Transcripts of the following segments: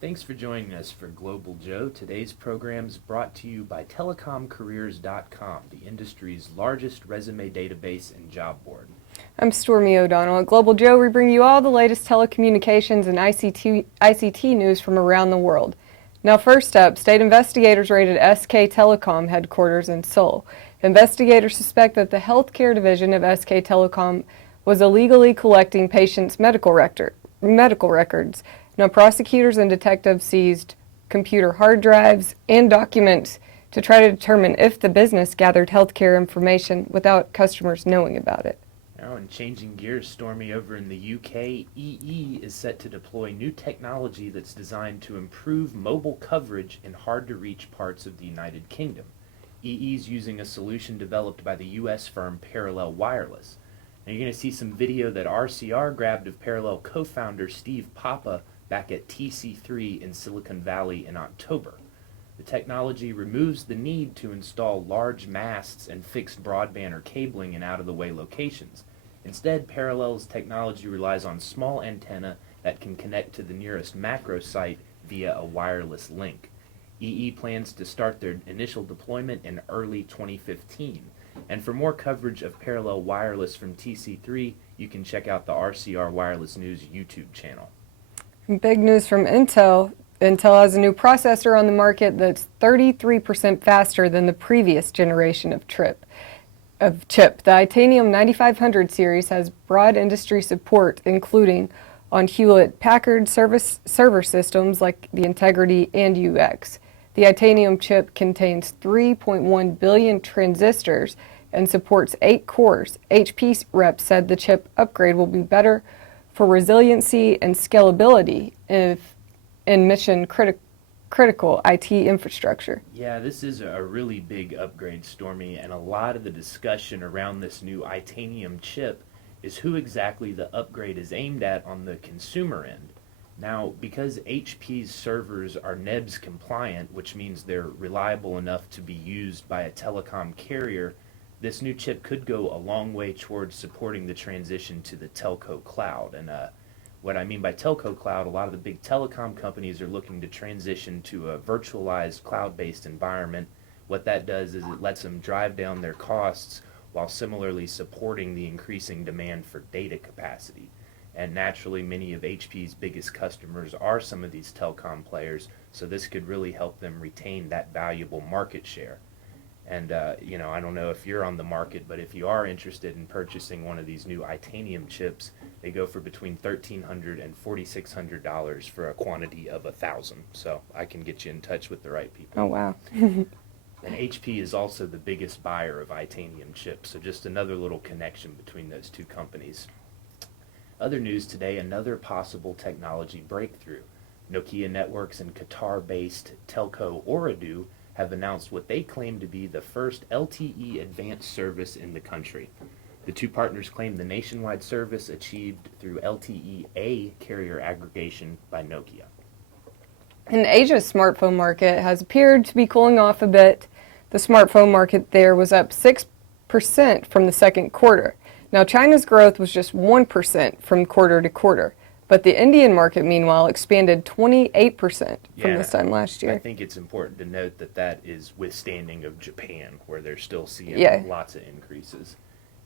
Thanks for joining us for Global Joe. Today's program is brought to you by telecomcareers.com, the industry's largest resume database and job board. I'm Stormy O'Donnell. At Global Joe, we bring you all the latest telecommunications and ICT news from around the world. Now first up, state investigators raided SK Telecom headquarters in Seoul. Investigators suspect that the healthcare division of SK Telecom was illegally collecting patients' medical records. Now prosecutors and detectives seized computer hard drives and documents to try to determine if the business gathered healthcare information without customers knowing about it. Now, in changing gears, Stormy, over in the UK, EE is set to deploy new technology that's designed to improve mobile coverage in hard-to-reach parts of the United Kingdom. EE is using a solution developed by the US firm Parallel Wireless. Now, you're going to see some video that RCR grabbed of Parallel co-founder Steve Papa back at TC3 in Silicon Valley in October. The technology removes the need to install large masts and fixed broadband or cabling in out-of-the-way locations. Instead, Parallel's technology relies on small antenna that can connect to the nearest macro site via a wireless link. EE plans to start their initial deployment in early 2015. And for more coverage of Parallel Wireless from TC3, you can check out the RCR Wireless News YouTube channel. Big news from Intel. Intel has a new processor on the market that's 33% faster than the previous generation of chip. The Itanium 9500 series has broad industry support, including on Hewlett-Packard server systems like the Integrity and UX. The Itanium chip contains 3.1 billion transistors and supports 8 cores. HP reps said the chip upgrade will be better for resiliency and scalability in mission-critical IT infrastructure. Yeah, this is a really big upgrade, Stormy, and a lot of the discussion around this new Itanium chip is who exactly the upgrade is aimed at on the consumer end. Now, because HP's servers are NEBS compliant, which means they're reliable enough to be used by a telecom carrier, this new chip could go a long way towards supporting the transition to the telco cloud. And what I mean by telco cloud, a lot of the big telecom companies are looking to transition to a virtualized cloud-based environment. What that does is it lets them drive down their costs while similarly supporting the increasing demand for data capacity. And naturally, many of HP's biggest customers are some of these telecom players, so this could really help them retain that valuable market share. And, I don't know if you're on the market, but if you are interested in purchasing one of these new Itanium chips, they go for between $1,300 and $4,600 for a quantity of 1,000. So I can get you in touch with the right people. Oh, wow. And HP is also the biggest buyer of Itanium chips, so just another little connection between those two companies. Other news today, another possible technology breakthrough. Nokia Networks and Qatar-based telco Ooredoo have announced what they claim to be the first LTE advanced service in the country. The two partners claim the nationwide service achieved through LTE-A carrier aggregation by Nokia. And Asia's smartphone market has appeared to be cooling off a bit. The smartphone market there was up 6% from the second quarter. Now, China's growth was just 1% from quarter to quarter. But the Indian market, meanwhile, expanded 28% from this time last year. I think it's important to note that that is withstanding of Japan, where they're still seeing lots of increases.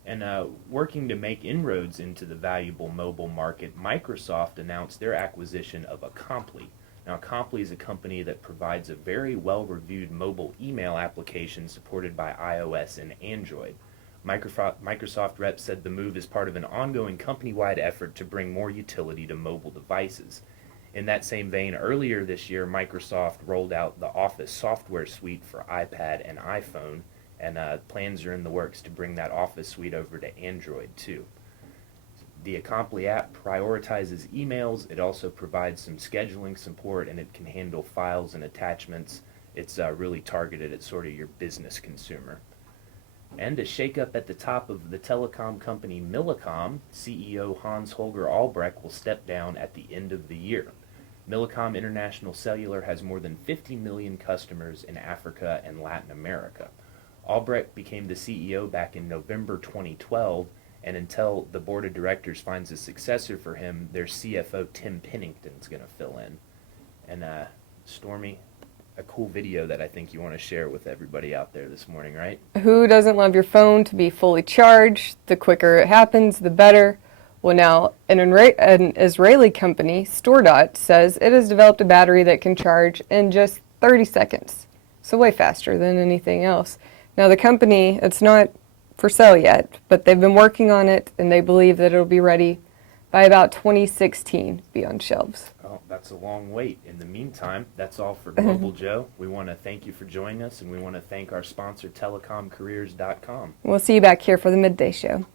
And working to make inroads into the valuable mobile market, Microsoft announced their acquisition of Acompli. Now, Acompli is a company that provides a very well-reviewed mobile email application supported by iOS and Android. Microsoft reps said the move is part of an ongoing company-wide effort to bring more utility to mobile devices. In that same vein, earlier this year, Microsoft rolled out the Office software suite for iPad and iPhone, and plans are in the works to bring that Office suite over to Android too. The Acompli app prioritizes emails. It also provides some scheduling support, and it can handle files and attachments. It's really targeted at sort of your business consumer. And a shakeup at the top of the telecom company Millicom, CEO Hans-Holger Albrecht will step down at the end of the year. Millicom International Cellular has more than 50 million customers in Africa and Latin America. Albrecht became the CEO back in November 2012, and until the board of directors finds a successor for him, their CFO Tim Pennington is going to fill in. And Stormy, a cool video that I think you want to share with everybody out there this morning, right? Who doesn't love your phone to be fully charged? The quicker it happens, the better. Well, now, an Israeli company, StoreDot, says it has developed a battery that can charge in just 30 seconds. So way faster than anything else. Now, the company, it's not for sale yet, but they've been working on it, and they believe that it'll be ready by about 2016 to be on shelves. Oh, that's a long wait. In the meantime, that's all for Global Joe. We want to thank you for joining us, and we want to thank our sponsor, telecomcareers.com. We'll see you back here for the Midday Show.